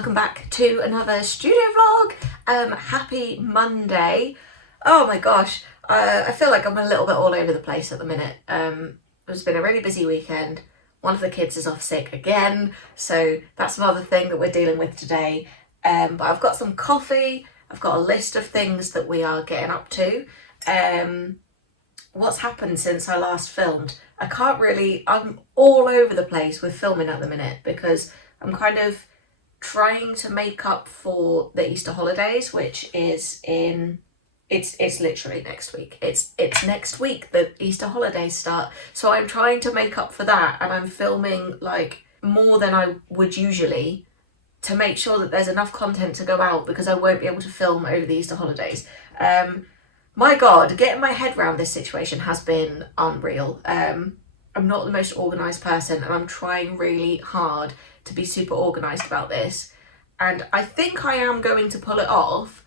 welcome back to another studio vlog. Happy Monday. Oh my gosh, I feel like I'm a little bit all over the place at the minute. It's been a really busy weekend. One of the kids is off sick again, so that's another thing that we're dealing with today. But I've got some coffee, I've got a list of things that we are getting up to. What's happened since I last filmed? I'm all over the place with filming at the minute because I'm kind of trying to make up for the Easter holidays, which is it's literally next week. It's next week that Easter holidays start. So I'm trying to make up for that, and I'm filming like more than I would usually to make sure that there's enough content to go out because I won't be able to film over the Easter holidays. My God, getting my head around this situation has been unreal. I'm not the most organised person, and I'm trying really hard to be super organised about this. And I think I am going to pull it off.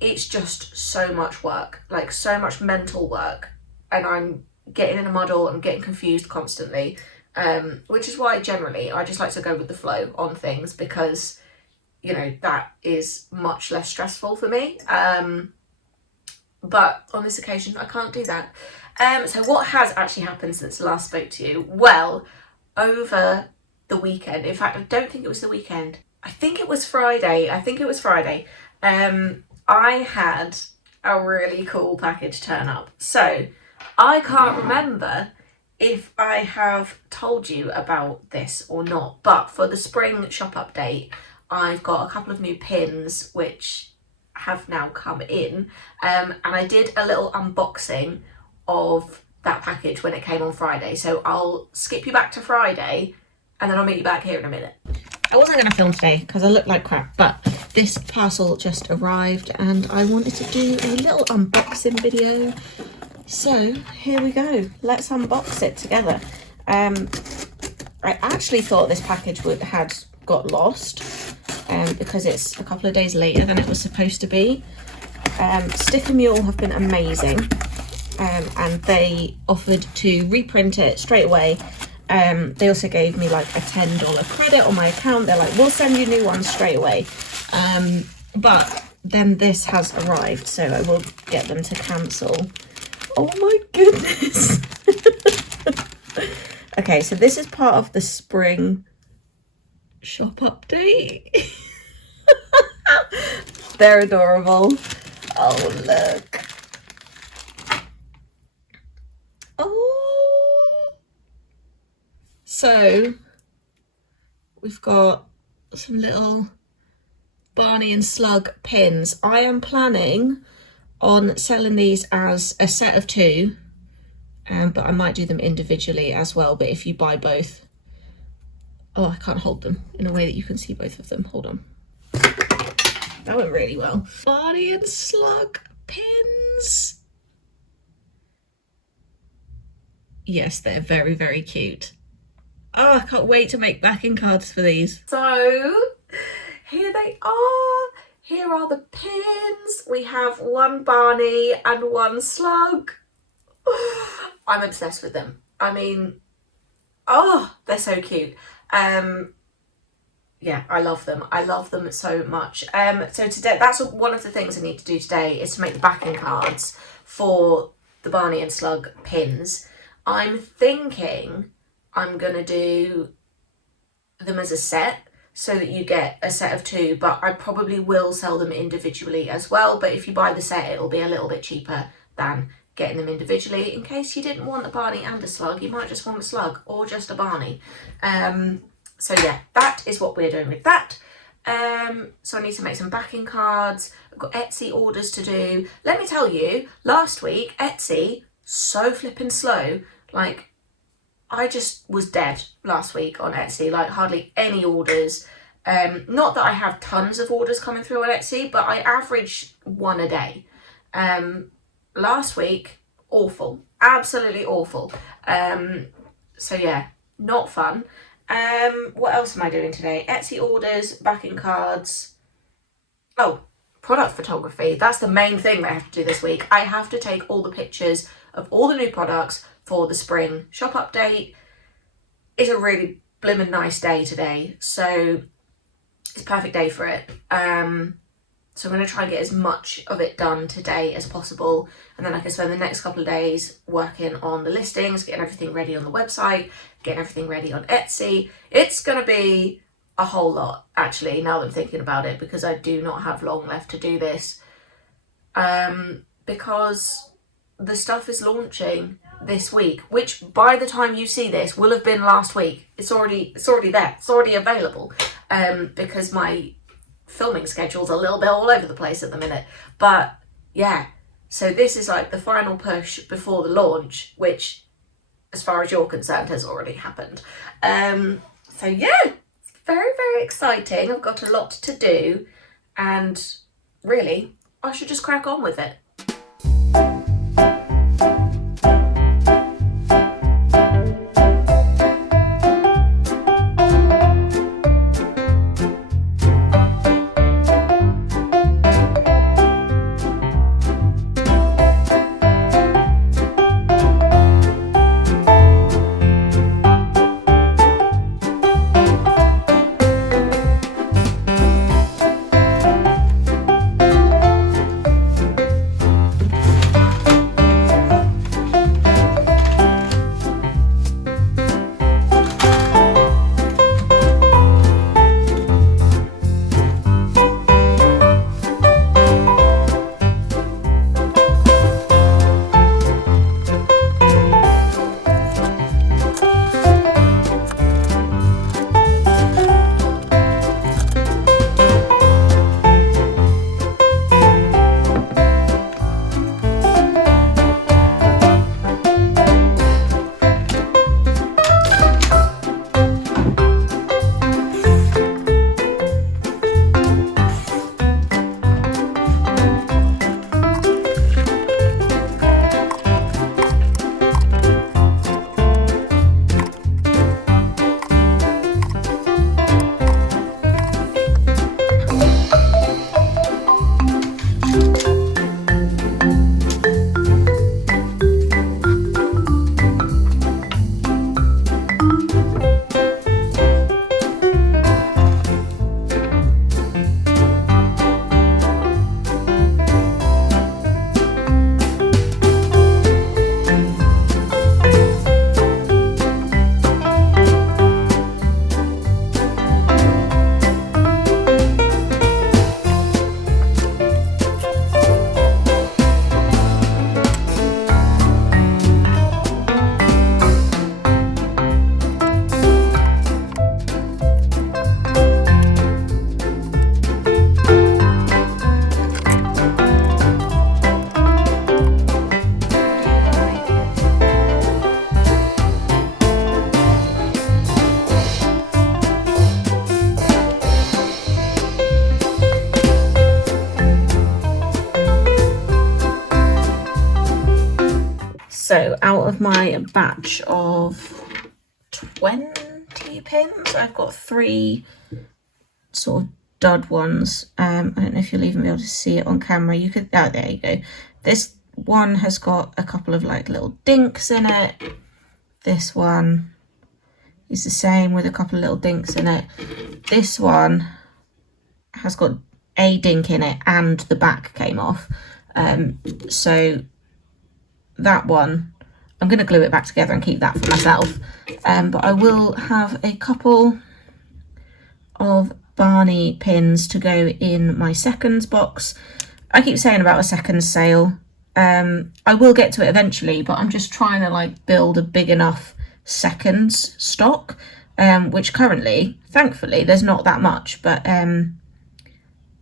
It's just so much work, like so much mental work. And I'm getting in a muddle, I'm getting confused constantly. Which is why generally I just like to go with the flow on things because, you know, that is much less stressful for me. But on this occasion, I can't do that. So what has actually happened since I last spoke to you? Well, over the weekend, in fact, I don't think it was the weekend. I think it was Friday. I had a really cool package turn up. So I can't remember if I have told you about this or not, but for the spring shop update, I've got a couple of new pins which have now come in, and I did a little unboxing of that package when it came on Friday. So I'll skip you back to Friday and then I'll meet you back here in a minute. I wasn't going to film today because I look like crap, but this parcel just arrived and I wanted to do a little unboxing video. So here we go, let's unbox it together. I actually thought this package had got lost because it's a couple of days later than it was supposed to be. Sticker Mule have been amazing, and they offered to reprint it straight away. They also gave me like a $10 credit on my account. They're like, we'll send you new ones straight away. But then this has arrived, so I will get them to cancel. Oh my goodness. Okay, so this is part of the spring shop update. They're adorable. Oh, look. Oh. So we've got some little Barney and Slug pins. I am planning on selling these as a set of two, but I might do them individually as well. But if you buy both, oh, I can't hold them in a way that you can see both of them. Hold on. That went really well. Barney and Slug pins. Yes, they're very, very cute. Oh, I can't wait to make backing cards for these. So here they are. Here are the pins. We have one Barney and one Slug. I'm obsessed with them. I mean, oh, they're so cute. Yeah, I love them. I love them so much. So today, that's one of the things I need to do today is to make the backing cards for the Barney and Slug pins. I'm thinking I'm gonna do them as a set so that you get a set of two, but I probably will sell them individually as well. But if you buy the set, it'll be a little bit cheaper than getting them individually. In case you didn't want a Barney and a Slug, you might just want a Slug or just a Barney. So yeah, that is what we're doing with that. So I need to make some backing cards. I've got Etsy orders to do. Let me tell you, last week, Etsy, so flipping slow. Like, I just was dead last week on Etsy, like hardly any orders. Not that I have tons of orders coming through on Etsy, but I average one a day. Last week, awful, absolutely awful. So yeah, not fun. What else am I doing today? Etsy orders, backing cards. Oh, product photography. That's the main thing that I have to do this week. I have to take all the pictures of all the new products for the spring shop update. It's a really blimmin' nice day today. So it's a perfect day for it. So I'm going to try and get as much of it done today as possible, and then I can spend the next couple of days working on the listings, getting everything ready on the website, getting everything ready on Etsy. It's going to be a whole lot, actually, now that I'm thinking about it, because I do not have long left to do this, because the stuff is launching this week, which by the time you see this will have been last week. It's already there, it's already available, because my filming schedule's a little bit all over the place at the minute. But yeah, so this is like the final push before the launch, which as far as you're concerned has already happened. So yeah, it's very, very exciting. I've got a lot to do, and really I should just crack on with it. So out of my batch of 20 pins, I've got 3 sort of dud ones. I don't know if you'll even be able to see it on camera. You could, oh, there you go. This one has got a couple of like little dinks in it. This one is the same with a couple of little dinks in it. This one has got a dink in it and the back came off. So that one, I'm going to glue it back together and keep that for myself. But I will have a couple of Barney pins to go in my seconds box. I keep saying about a seconds sale. I will get to it eventually, but I'm just trying to like build a big enough seconds stock, which currently, thankfully, there's not that much, but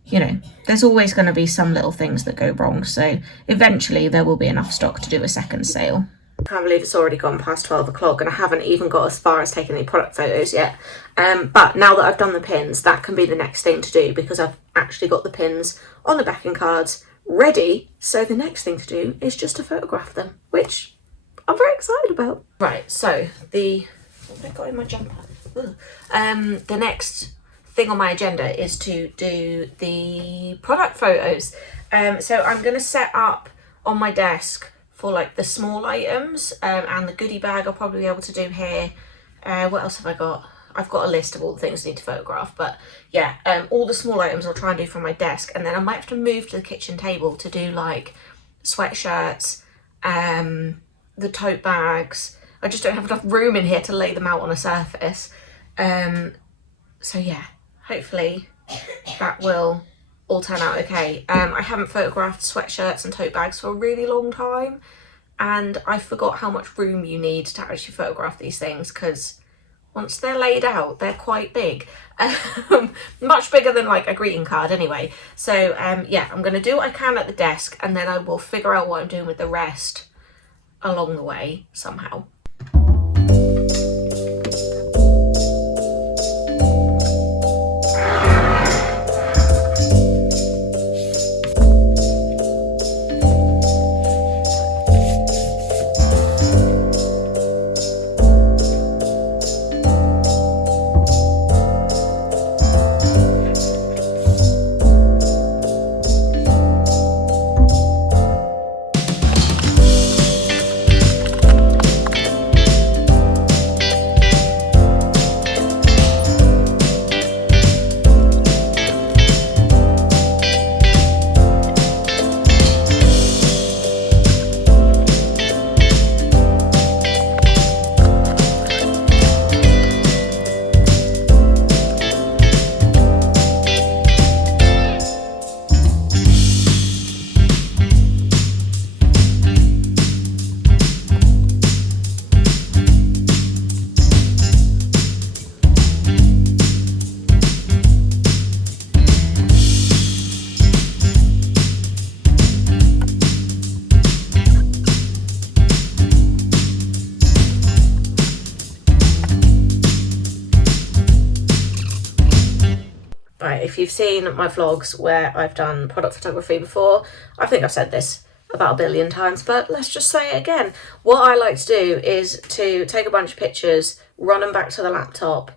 you know, there's always going to be some little things that go wrong. So eventually there will be enough stock to do a second sale. I can't believe it's already gone past 12 o'clock and I haven't even got as far as taking any product photos yet. But now that I've done the pins, that can be the next thing to do, because I've actually got the pins on the backing cards ready. So the next thing to do is just to photograph them, which I'm very excited about. Right, so what have I got in my jumper? The next thing on my agenda is to do the product photos. So I'm going to set up on my desk for like the small items, and the goodie bag I'll probably be able to do here. What else have I got? I've got a list of all the things I need to photograph, but yeah, all the small items I'll try and do from my desk, and then I might have to move to the kitchen table to do like sweatshirts, the tote bags. I just don't have enough room in here to lay them out on a surface. So yeah, hopefully that will all turn out okay. I haven't photographed sweatshirts and tote bags for a really long time, and I forgot how much room you need to actually photograph these things, because once they're laid out, they're quite big. Much bigger than like a greeting card anyway. So yeah, I'm going to do what I can at the desk, and then I will figure out what I'm doing with the rest along the way somehow. If you've seen my vlogs where I've done product photography before, I think I've said this about a billion times, but let's just say it again. What I like to do is to take a bunch of pictures, run them back to the laptop,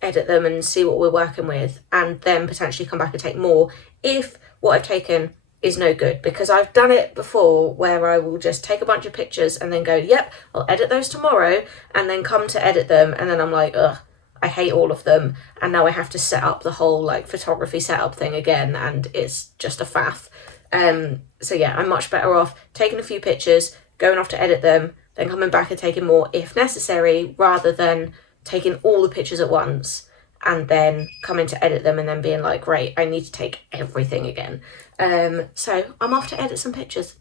edit them and see what we're working with, and then potentially come back and take more if what I've taken is no good, because I've done it before where I will just take a bunch of pictures and then go, yep, I'll edit those tomorrow, and then come to edit them and then I'm like, ugh, I hate all of them, and now I have to set up the whole like photography setup thing again, and it's just a faff. So yeah, I'm much better off taking a few pictures, going off to edit them, then coming back and taking more if necessary, rather than taking all the pictures at once and then coming to edit them and then being like, great, I need to take everything again. So I'm off to edit some pictures.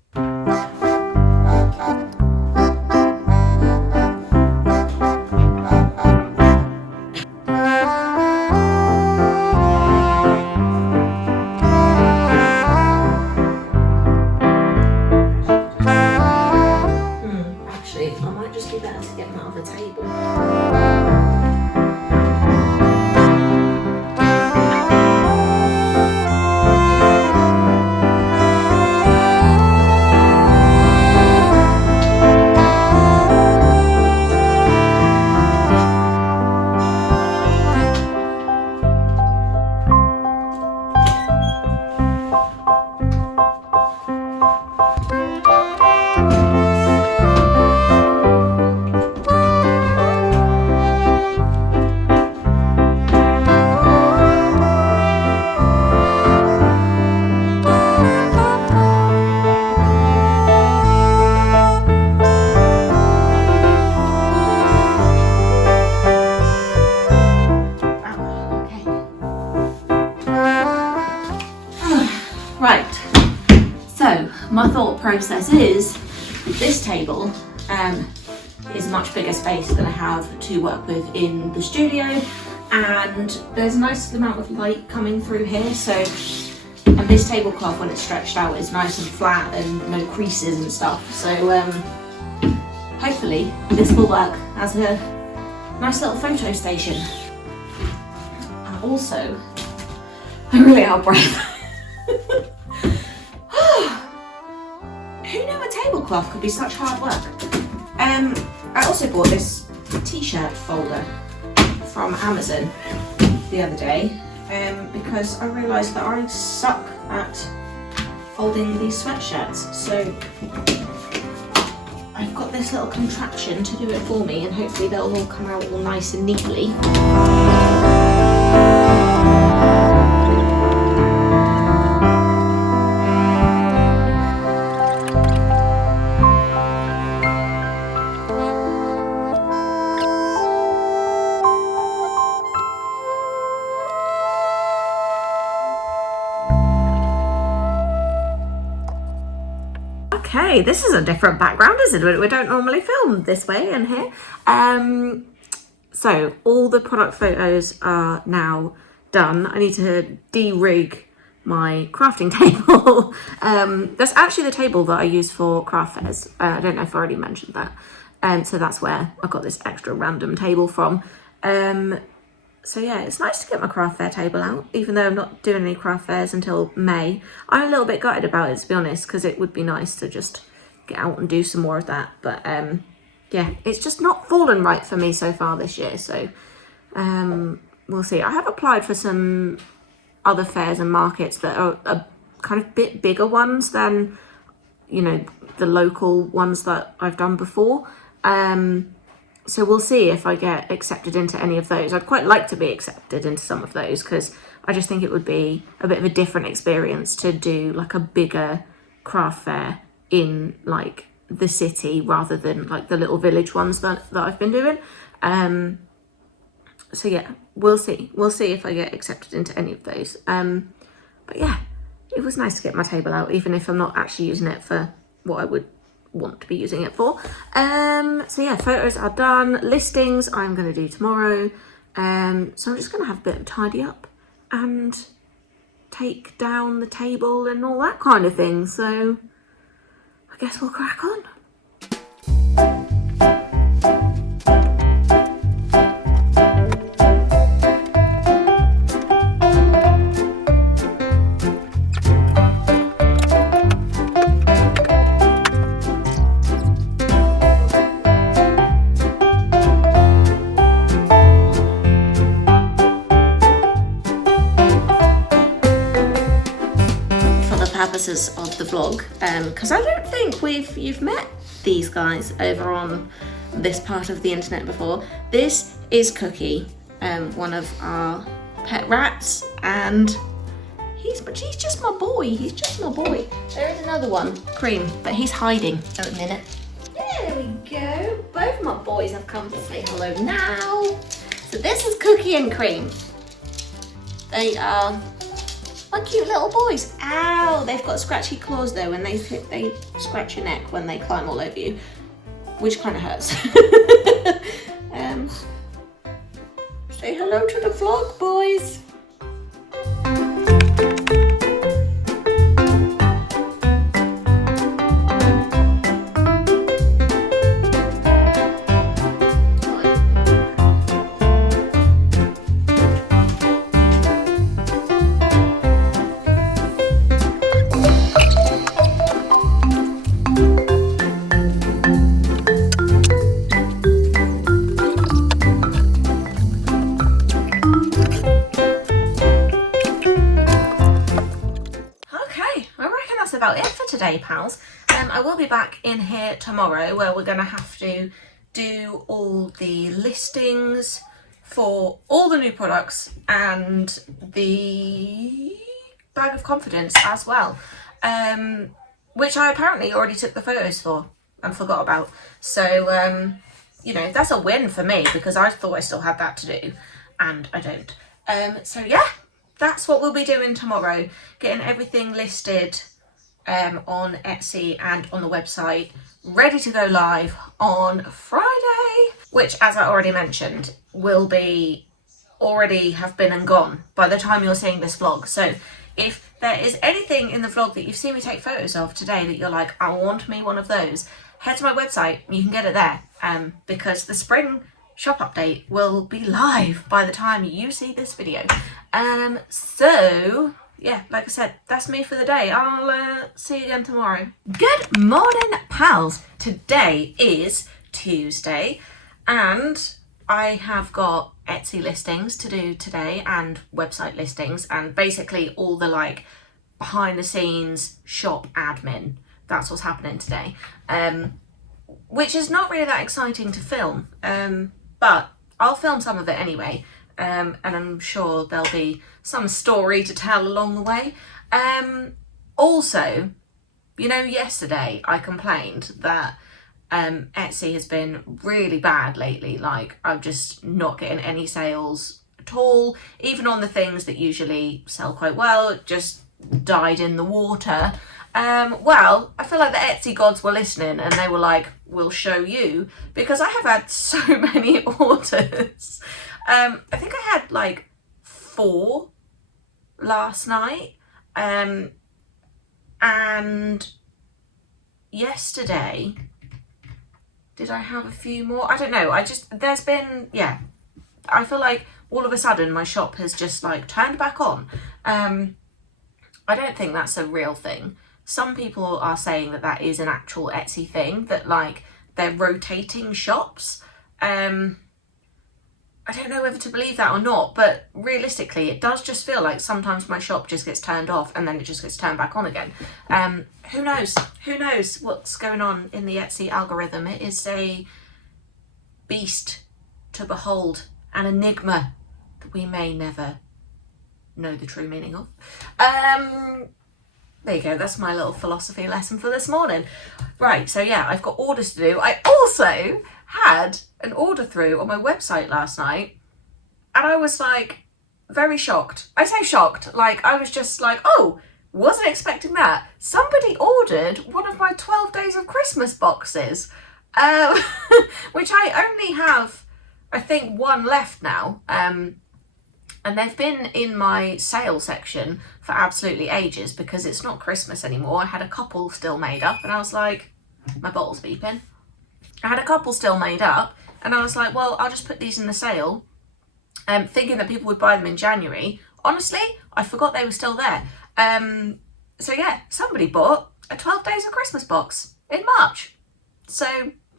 Right, so my thought process is this table is a much bigger space than I have to work with in the studio, and there's a nice amount of light coming through here, so, and this tablecloth when it's stretched out is nice and flat and no creases and stuff, so hopefully this will work as a nice little photo station. And also, I'm really out of breath. Who knew a tablecloth could be such hard work? I also bought this t-shirt folder from Amazon the other day because I realised that I suck at folding these sweatshirts. So I I've got this little contraption to do it for me, and hopefully they'll all come out all nice and neatly. Okay, this is a different background, isn't it? We don't normally film this way in here. So all the product photos are now done. I need to de-rig my crafting table. That's actually the table that I use for craft fairs. I don't know if I already mentioned that. So that's where I got this extra random table from. So yeah, it's nice to get my craft fair table out, even though I'm not doing any craft fairs until May. I'm a little bit gutted about it, to be honest, because it would be nice to just get out and do some more of that. But yeah, it's just not fallen right for me so far this year. So we'll see. I have applied for some other fairs and markets that are kind of bit bigger ones than, you know, the local ones that I've done before. So we'll see if I get accepted into any of those. I'd quite like to be accepted into some of those, because I just think it would be a bit of a different experience to do like a bigger craft fair in like the city rather than like the little village ones that I've been doing. So yeah, we'll see. We'll see if I get accepted into any of those. But yeah, it was nice to get my table out, even if I'm not actually using it for what I would want to be using it for. So yeah, photos are done. Listings I'm going to do tomorrow. So I'm just going to have a bit of a tidy up and take down the table and all that kind of thing. So I guess we'll crack on. Purposes of the vlog, because I don't think you've met these guys over on this part of the internet before. This is Cookie, one of our pet rats, and he's just my boy. He's just my boy. There is another one, Cream, but he's hiding at the minute. There we go. Both my boys have come to say hello now. So this is Cookie and Cream. They are my cute little boys. Ow! They've got scratchy claws though, and they scratch your neck when they climb all over you, which kind of hurts. Say hello to the vlog, boys. About it for today, pals. I will be back in here tomorrow, where we're going to have to do all the listings for all the new products and the bag of confidence as well, which I apparently already took the photos for and forgot about. So you know, that's a win for me, because I thought I still had that to do and I don't. So yeah, that's what we'll be doing tomorrow, getting everything listed on Etsy and on the website, ready to go live on Friday, which, as I already mentioned, will be already have been and gone by the time you're seeing this vlog. So if there is anything in the vlog that you've seen me take photos of today that you're like, I want me one of those, head to my website, you can get it there, because the spring shop update will be live by the time you see this video. So yeah, like I said, that's me for the day. I'll see you again tomorrow. Good morning, pals. Today is Tuesday, and I have got Etsy listings to do today and website listings, and basically all the like behind the scenes shop admin. That's what's happening today. which is not really that exciting to film, but I'll film some of it anyway, and I'm sure there'll be some story to tell along the way. Also, you know, yesterday I complained that Etsy has been really bad lately. Like, I'm just not getting any sales at all. Even on the things that usually sell quite well, it just died in the water. Well, I feel like the Etsy gods were listening and they were like, we'll show you, because I have had so many orders. I think I had like 4 last night. And yesterday, did I have a few more? I don't know. There's been, yeah, I feel like all of a sudden my shop has just like turned back on. I don't think that's a real thing. Some people are saying that that is an actual Etsy thing, that like they're rotating shops. I don't know whether to believe that or not, but realistically it does just feel like sometimes my shop just gets turned off and then it just gets turned back on again. Who knows? Who knows what's going on in the Etsy algorithm? It is a beast to behold, an enigma that we may never know the true meaning of. There you go, that's my little philosophy lesson for this morning. Right, so yeah, I've got orders to do. I also had an order through on my website last night, and I was like very shocked. I say shocked, like I was just like, oh, wasn't expecting that. Somebody ordered one of my 12 Days of Christmas boxes, which I only have, I think, 1 left now. And they've been in my sale section for absolutely ages because it's not Christmas anymore. I had a couple still made up and I was like, my bottle's beeping. I had a couple still made up and I was like, well, I'll just put these in the sale, thinking that people would buy them in January. Honestly, I forgot they were still there. So yeah, somebody bought a 12 Days of Christmas box in March. So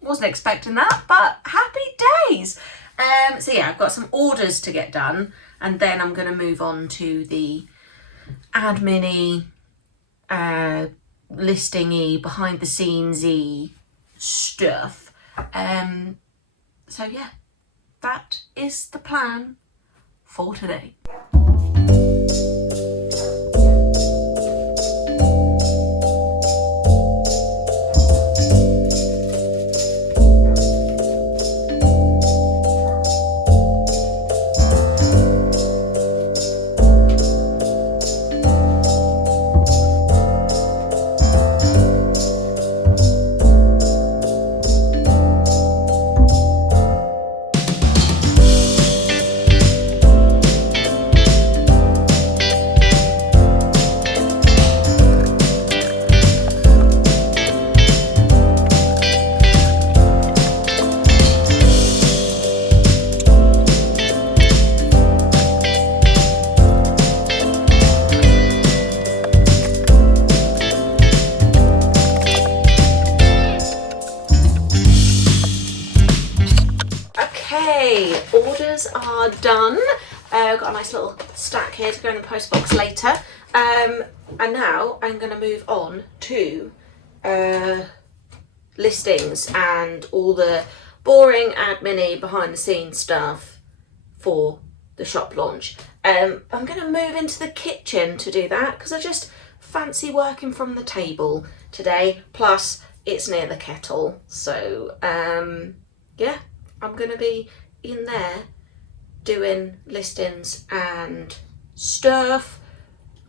wasn't expecting that, but happy days. So yeah, I've got some orders to get done, and then I'm going to move on to the admin-y, listing-y, behind-the-scenes-y stuff. So yeah, that is the plan for today. Orders are done. I've got a nice little stack here to go in the post box later. And now I'm going to move on to listings and all the boring admin-y behind the scenes stuff for the shop launch. I'm going to move into the kitchen to do that because I just fancy working from the table today. Plus it's near the kettle. So yeah, I'm going to be in there doing listings and stuff,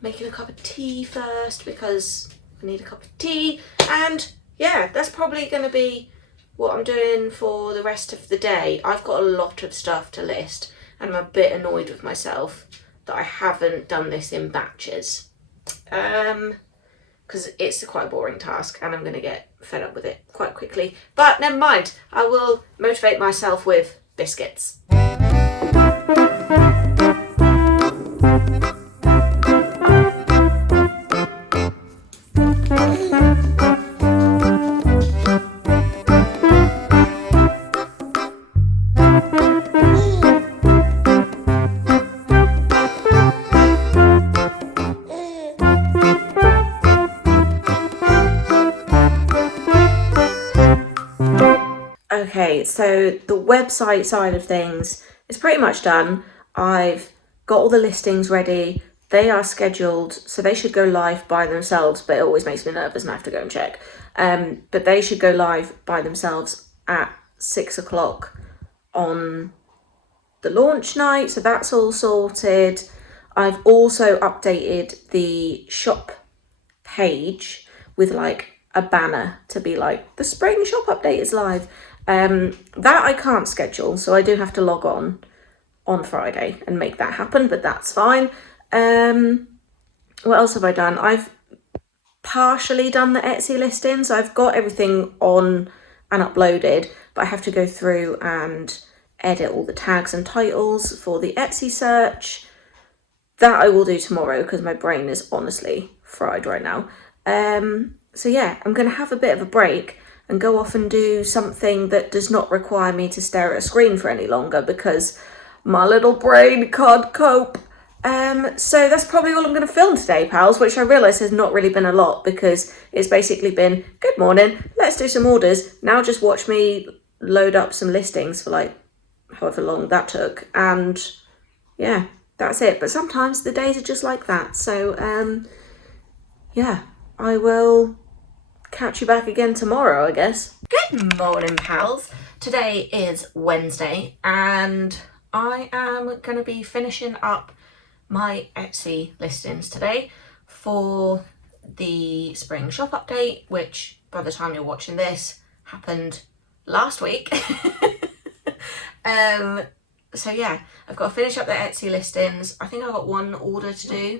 making a cup of tea first because I need a cup of tea, and yeah, that's probably going to be what I'm doing for the rest of the day. I've got a lot of stuff to list and I'm a bit annoyed with myself that I haven't done this in batches, because it's quite a boring task and I'm going to get fed up with it quite quickly. But never mind, I will motivate myself with biscuits. Okay, so the website side of things is pretty much done. I've got all the listings ready. They are scheduled, so they should go live by themselves, but it always makes me nervous and I have to go and check. But they should go live by themselves at 6 o'clock on the launch night, so that's all sorted. I've also updated the shop page with like a banner to be like, the spring shop update is live. That I can't schedule, so I do have to log on Friday and make that happen, but that's fine. What else have I done? I've partially done the Etsy listings. I've got everything on and uploaded, but I have to go through and edit all the tags and titles for the Etsy search. That I will do tomorrow because my brain is honestly fried right now. So yeah, I'm going to have a bit of a break and go off and do something that does not require me to stare at a screen for any longer because my little brain can't cope. So that's probably all I'm going to film today, pals, which I realise has not really been a lot because it's basically been, good morning, let's do some orders. Now just watch me load up some listings for like however long that took. And yeah, that's it. But sometimes the days are just like that. So yeah, I will catch you back again tomorrow, I guess. Good morning, pals. Today is Wednesday and I am going to be finishing up my Etsy listings today for the spring shop update, which by the time you're watching this happened last week. So yeah, I've got to finish up the Etsy listings. I think I've got one order to do,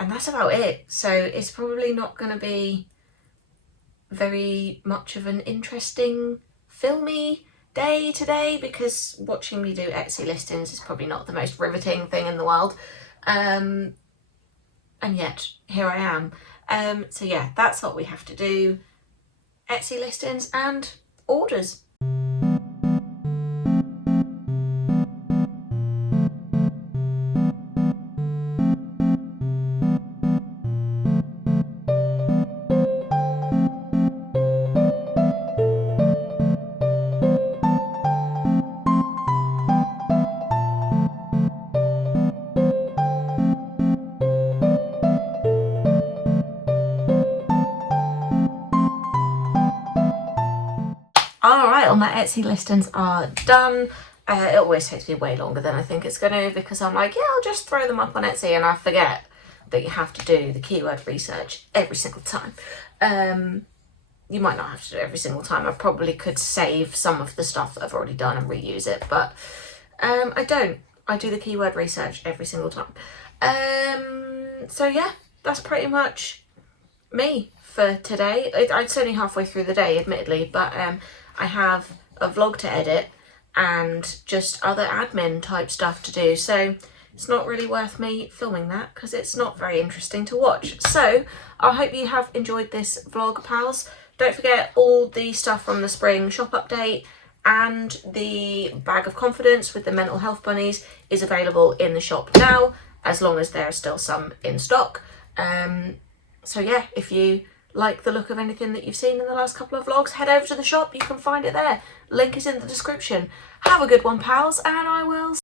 and that's about it. So it's probably not going to be very much of an interesting filmy day today because watching me do Etsy listings is probably not the most riveting thing in the world, and yet here I am. So yeah, that's what we have to do: Etsy listings and orders. Alright, all my Etsy listings are done. It always takes me way longer than I think it's going to because I'm like, yeah, I'll just throw them up on Etsy and I forget that you have to do the keyword research every single time. You might not have to do it every single time. I probably could save some of the stuff that I've already done and reuse it, but I don't. I do the keyword research every single time. So yeah, that's pretty much me for today. It's only halfway through the day, admittedly, but I have a vlog to edit and just other admin type stuff to do, so it's not really worth me filming that because it's not very interesting to watch. So I hope you have enjoyed this vlog, pals. Don't forget all the stuff from the spring shop update and the bag of confidence with the mental health bunnies is available in the shop now, as long as there are still some in stock. So yeah, if you like the look of anything that you've seen in the last couple of vlogs, head over to the shop. You can find it there. Link is in the description. Have a good one, pals, and I will